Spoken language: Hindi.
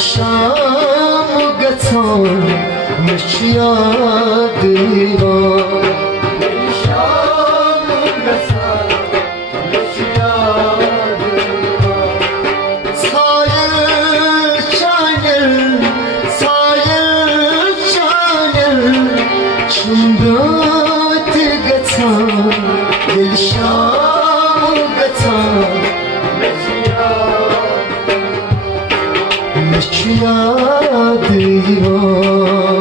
शाम गछान मशियाद दीवान शाम गछान मशियाद दीवान सायल çanel çumrat gछान दिल शाम गछान मशियाद दीवान